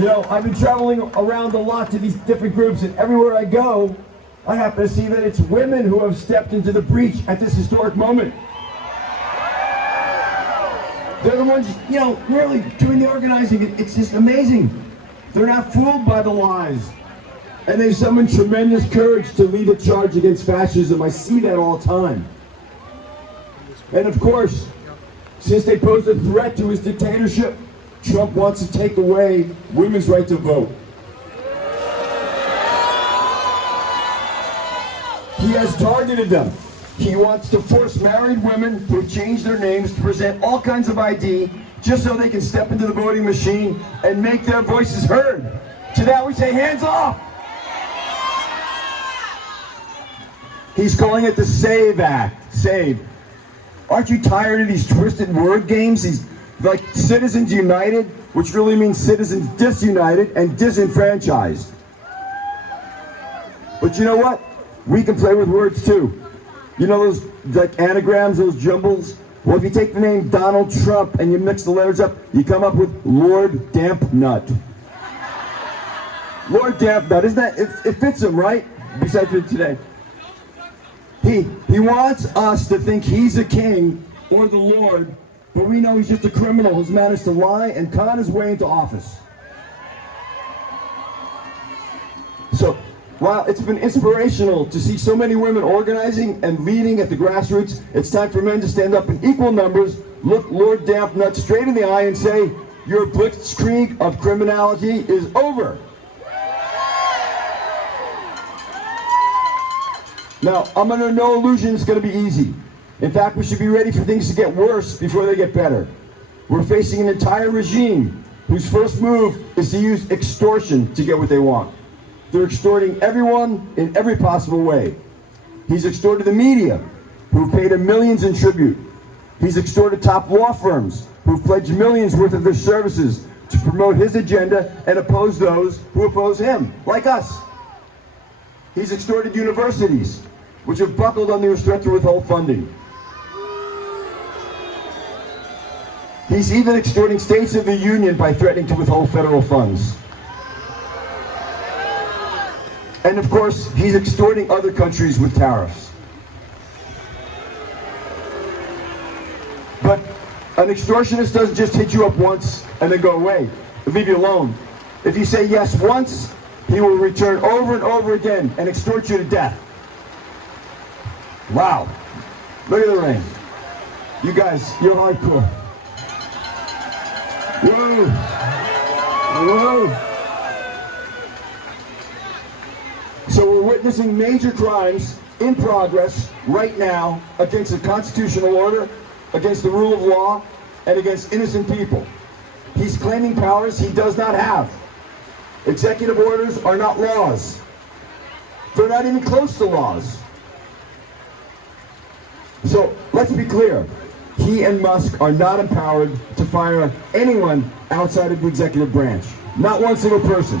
You know, I've been traveling around a lot to these different groups, and everywhere I go, I happen to see that it's women who have stepped into the breach at this historic moment. They're the ones, you know, really doing the organizing. It's just amazing. They're not fooled by the lies. And they've summoned tremendous courage to lead a charge against fascism. I see that all the time. And of course, since they pose a threat to his dictatorship, Trump wants to take away women's right to vote. He has targeted them. He wants to force married women who have changed their names to present all kinds of ID just so they can step into the voting machine and make their voices heard. To that we say, hands off! He's calling it the SAVE Act. SAVE. Aren't you tired of these twisted word games? These, like Citizens United, which really means citizens disunited and disenfranchised. But you know what? We can play with words too. You know those like anagrams, those jumbles? Well, if you take the name Donald Trump and you mix the letters up, you come up with Lord Damp Nut. Lord Damp Nut, isn't that, it fits him, right? Besides for today. He wants us to think he's a king or the Lord, but we know he's just a criminal who's managed to lie and con his way into office. So, while it's been inspirational to see so many women organizing and leading at the grassroots, it's time for men to stand up in equal numbers, look Lord Damp Nut straight in the eye and say, your blitzkrieg of criminality is over. Now, I'm under no illusion it's going to be easy. In fact, we should be ready for things to get worse before they get better. We're facing an entire regime whose first move is to use extortion to get what they want. They're extorting everyone in every possible way. He's extorted the media, who've paid him millions in tribute. He's extorted top law firms, who've pledged millions worth of their services to promote his agenda and oppose those who oppose him, like us. He's extorted universities, which have buckled under his threat to withhold funding. He's even extorting states of the union by threatening to withhold federal funds. And of course, he's extorting other countries with tariffs. But an extortionist doesn't just hit you up once and then go away, leave you alone. If you say yes once, he will return over and over again and extort you to death. Wow. Look at the rain. You guys, you're hardcore. Whoa. Whoa. So we're witnessing major crimes in progress right now against the constitutional order, against the rule of law, and against innocent people. He's claiming powers he does not have. Executive orders are not laws. They're not even close to laws. So let's be clear. He and Musk are not empowered to fire anyone outside of the executive branch. Not one single person.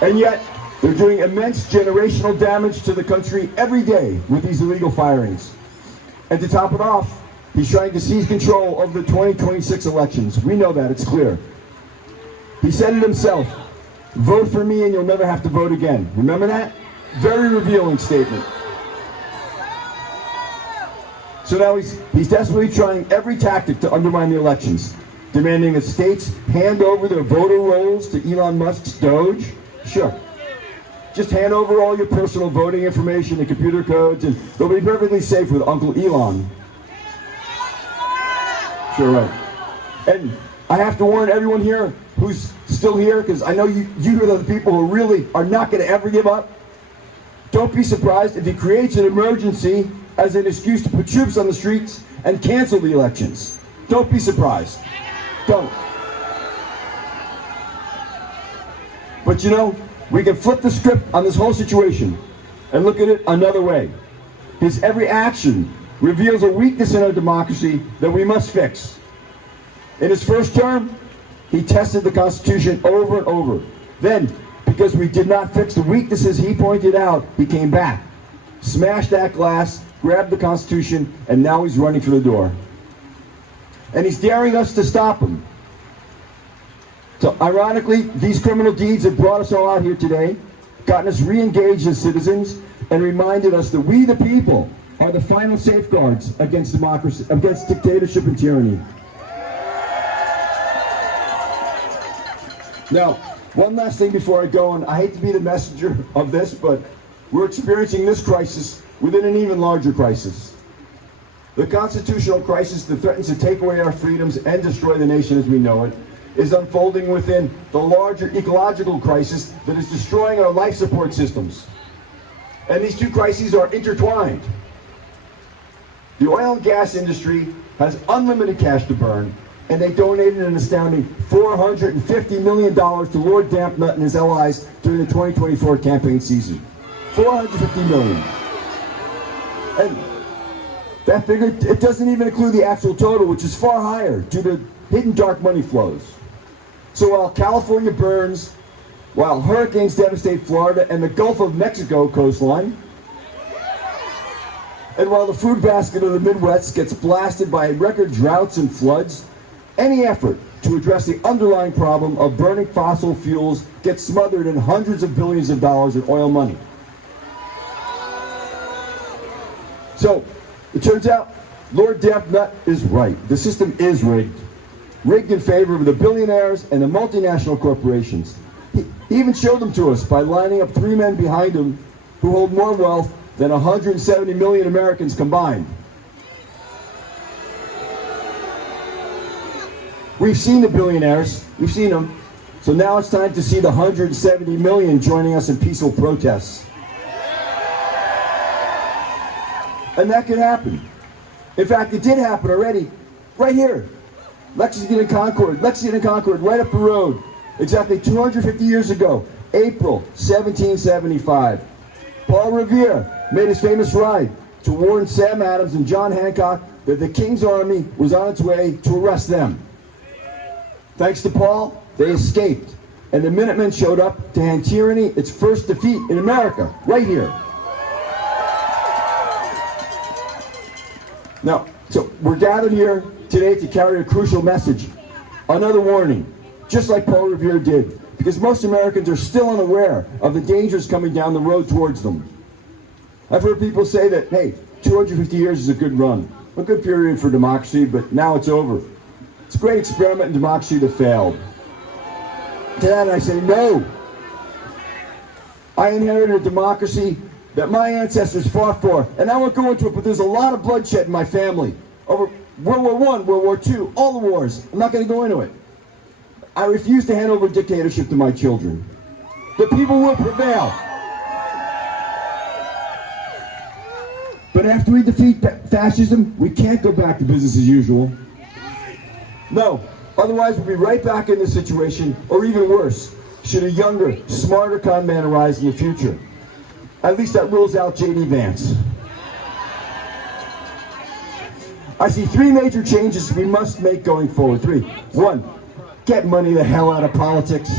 And yet, they're doing immense generational damage to the country every day with these illegal firings. And to top it off, he's trying to seize control of the 2026 elections. We know that, it's clear. He said it himself, vote for me and you'll never have to vote again. Remember that? Very revealing statement. So now he's desperately trying every tactic to undermine the elections, demanding that states hand over their voter rolls to Elon Musk's Doge. Sure. Just hand over all your personal voting information and computer codes and they'll be perfectly safe with Uncle Elon. Sure, right. And I have to warn everyone here who's still here, because I know you are the people who really are not going to ever give up. Don't be surprised if he creates an emergency as an excuse to put troops on the streets and cancel the elections. Don't be surprised. Don't. But you know, we can flip the script on this whole situation and look at it another way. His every action reveals a weakness in our democracy that we must fix. In his first term, he tested the Constitution over and over. Then, because we did not fix the weaknesses he pointed out, he came back, smashed that glass, grabbed the Constitution, and now he's running for the door. And he's daring us to stop him. So ironically, these criminal deeds have brought us all out here today, gotten us re-engaged as citizens, and reminded us that we, the people, are the final safeguards against democracy, against dictatorship and tyranny. Now, one last thing before I go, and I hate to be the messenger of this, but we're experiencing this crisis within an even larger crisis. The constitutional crisis that threatens to take away our freedoms and destroy the nation as we know it is unfolding within the larger ecological crisis that is destroying our life support systems. And these two crises are intertwined. The oil and gas industry has unlimited cash to burn, and they donated an astounding $450 million to Lord Dampnut and his allies during the 2024 campaign season. $450 million. And that figure, it doesn't even include the actual total, which is far higher due to hidden dark money flows. So while California burns, while hurricanes devastate Florida and the Gulf of Mexico coastline, and while the food basket of the Midwest gets blasted by record droughts and floods, any effort to address the underlying problem of burning fossil fuels gets smothered in hundreds of billions of dollars in oil money. So, it turns out, Lord Dampnut is right. The system is rigged. Rigged in favor of the billionaires and the multinational corporations. He even showed them to us by lining up three men behind him who hold more wealth than 170 million Americans combined. We've seen the billionaires, we've seen them, so now it's time to see the 170 million joining us in peaceful protests. And that could happen. In fact, it did happen already, right here. Lexington and Concord, right up the road, exactly 250 years ago, April 1775. Paul Revere made his famous ride to warn Sam Adams and John Hancock that the King's Army was on its way to arrest them. Thanks to Paul, they escaped, and the Minutemen showed up to hand tyranny its first defeat in America, right here. Now, so we're gathered here today to carry a crucial message, another warning, just like Paul Revere did, because most Americans are still unaware of the dangers coming down the road towards them. I've heard people say that, hey, 250 years is a good run, a good period for democracy, but now it's over. It's a great experiment in democracy that failed. To that I say, no. I inherited a democracy that my ancestors fought for, and I won't go into it, but there's a lot of bloodshed in my family over World War I, World War II, all the wars. I'm not going to go into it. I refuse to hand over dictatorship to my children. The people will prevail. But after we defeat fascism, we can't go back to business as usual. No, otherwise we'll be right back in this situation, or even worse, should a younger, smarter con man arise in the future. At least that rules out J.D. Vance. I see three major changes we must make going forward. Three. One, get money the hell out of politics.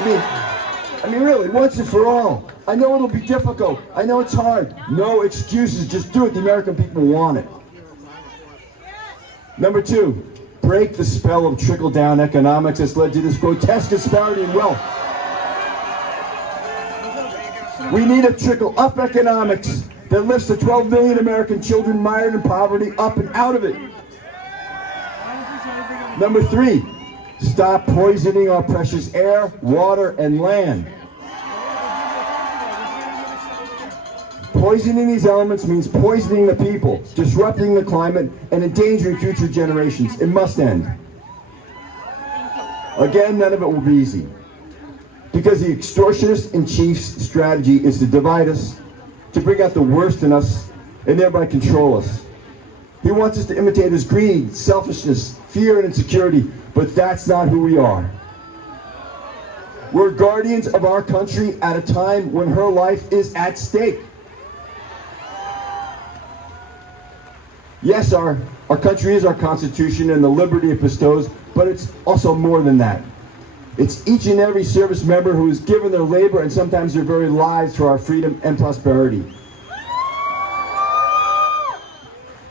I mean really, once and for all. I know it'll be difficult. I know it's hard. No excuses, just do it. The American people want it. Number two, break the spell of trickle-down economics that's led to this grotesque disparity in wealth. We need a trickle-up economics that lifts the 12 million American children mired in poverty up and out of it. Number three, stop poisoning our precious air, water, and land. Poisoning these elements means poisoning the people, disrupting the climate, and endangering future generations. It must end. Again, none of it will be easy. Because the extortionist-in-chief's strategy is to divide us, to bring out the worst in us, and thereby control us. He wants us to imitate his greed, selfishness, fear, and insecurity, but that's not who we are. We're guardians of our country at a time when her life is at stake. Yes, our country is our Constitution and the liberty it bestows, but it's also more than that. It's each and every service member who has given their labor and sometimes their very lives for our freedom and prosperity.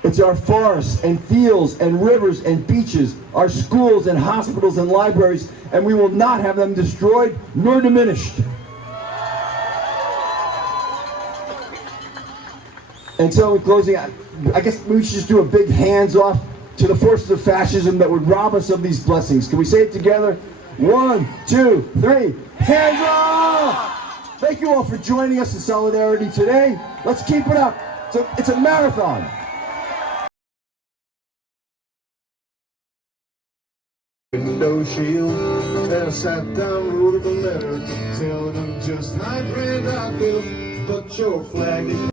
It's It's our forests and fields and rivers and beaches, our schools and hospitals and libraries, and we will not have them destroyed nor diminished. And so in closing, I guess we should just do a big hands-off to the forces of fascism that would rob us of these blessings. Can we say it together? 1, 2, 3, hands off! Thank you all for joining us in solidarity today. Let's keep it up. It's a marathon. No shield, and I sat down, wrote up a letter, telling them just how grand I feel, but your flag